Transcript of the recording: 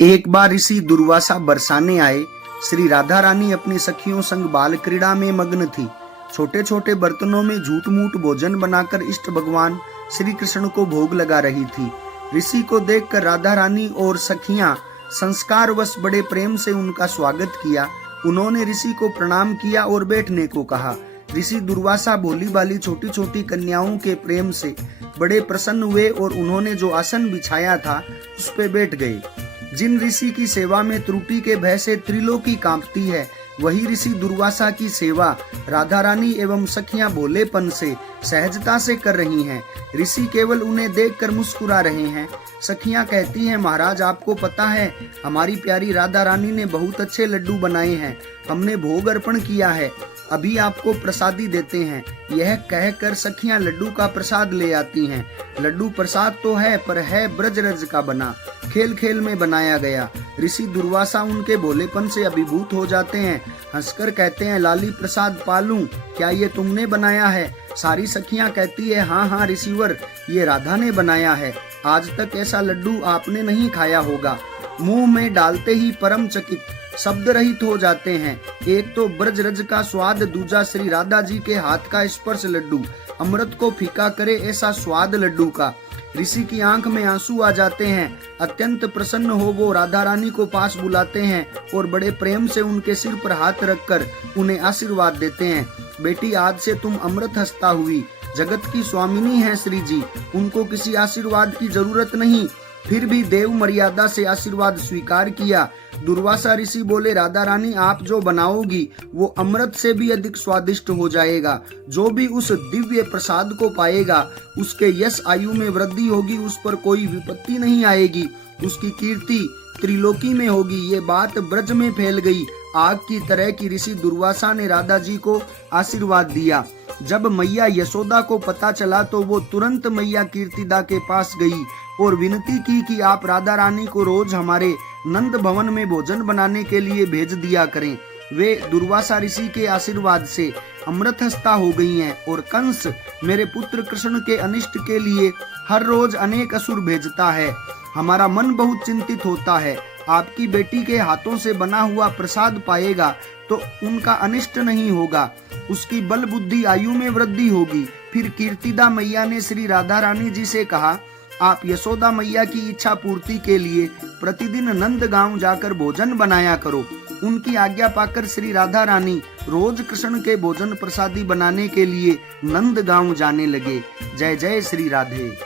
एक बार ऋषि दुर्वासा बरसाने आए। श्री राधा रानी अपनी सखियों संग बाल क्रीड़ा में मग्न थी। छोटे छोटे बर्तनों में झूठ मूठ भोजन बनाकर इष्ट भगवान श्री कृष्ण को भोग लगा रही थी। ऋषि को देखकर राधा रानी और सखियां संस्कारवश बड़े प्रेम से उनका स्वागत किया। उन्होंने ऋषि को प्रणाम किया और बैठने को कहा। ऋषि दुर्वासा भोली भाली छोटी छोटी कन्याओं के प्रेम से बड़े प्रसन्न हुए और उन्होंने जो आसन बिछाया था उस पे बैठ गए। जिन ऋषि की सेवा में त्रुटि के भय से त्रिलोकी कांपती है, वही ऋषि दुर्वासा की सेवा राधा रानी एवं सखियां भोलेपन से सहजता से कर रही हैं। ऋषि केवल उन्हें देखकर मुस्कुरा रहे हैं। सखियां कहती हैं, महाराज आपको पता है हमारी प्यारी राधा रानी ने बहुत अच्छे लड्डू बनाए हैं, हमने भोग अर्पण किया है, अभी आपको प्रसादी देते हैं। यह कहकर सखियां लड्डू का प्रसाद ले आती हैं। लड्डू प्रसाद तो है पर है ब्रजरज का बना, खेल खेल में बनाया गया। ऋषि दुर्वासा उनके भोलेपन से अभिभूत हो जाते हैं। हंसकर कहते हैं, लाली प्रसाद पालूं, क्या ये तुमने बनाया है? सारी सखियां कहती है, हाँ हाँ ऋषिवर, ये राधा ने बनाया है। आज तक ऐसा लड्डू आपने नहीं खाया होगा। मुंह में डालते ही परम चकित शब्द रहित हो जाते हैं। एक तो ब्रजरज का स्वाद, दूजा श्री राधा जी के हाथ का स्पर्श लड्डू अमृत को फीका करे ऐसा स्वाद लड्डू का। ऋषि की आंख में आंसू आ जाते हैं। अत्यंत प्रसन्न हो वो राधा रानी को पास बुलाते हैं और बड़े प्रेम से उनके सिर पर हाथ रखकर उन्हें आशीर्वाद देते हैं। बेटी, आज से तुम अमृत हस्ता हुई, जगत की स्वामिनी है श्री जी, उनको किसी आशीर्वाद की जरूरत नहीं, फिर भी देव मर्यादा से आशीर्वाद स्वीकार किया। दुर्वासा ऋषि बोले, राधा रानी आप जो बनाओगी वो अमृत से भी अधिक स्वादिष्ट हो जाएगा। जो भी उस दिव्य प्रसाद को पाएगा उसके यश आयु में वृद्धि होगी, उस पर कोई विपत्ति नहीं आएगी, उसकी कीर्ति त्रिलोकी में होगी। ये बात ब्रज में फैल गई आग की तरह कि ऋषि दुर्वासा ने राधा जी को आशीर्वाद दिया। जब मैया यशोदा को पता चला तो वो तुरंत मैया कीर्तिदा के पास गई और विनती की कि आप राधा रानी को रोज हमारे नंद भवन में भोजन बनाने के लिए भेज दिया करें। वे दुर्वासा ऋषि के आशीर्वाद से अमृतहस्ता हो गई हैं और कंस मेरे पुत्र कृष्ण के अनिष्ट के लिए हर रोज अनेक असुर भेजता है। हमारा मन बहुत चिंतित होता है। आपकी बेटी के हाथों से बना हुआ प्रसाद पाएगा तो उनका अनिष्ट नहीं होगा, उसकी बल बुद्धि आयु में वृद्धि होगी। फिर कीर्तिदा मैया ने श्री राधा रानी जी से कहा, आप यशोदा मैया की इच्छा पूर्ति के लिए प्रतिदिन नंद गांव जाकर भोजन बनाया करो। उनकी आज्ञा पाकर श्री राधा रानी रोज कृष्ण के भोजन प्रसादी बनाने के लिए नंद गांव जाने लगे। जय जय श्री राधे।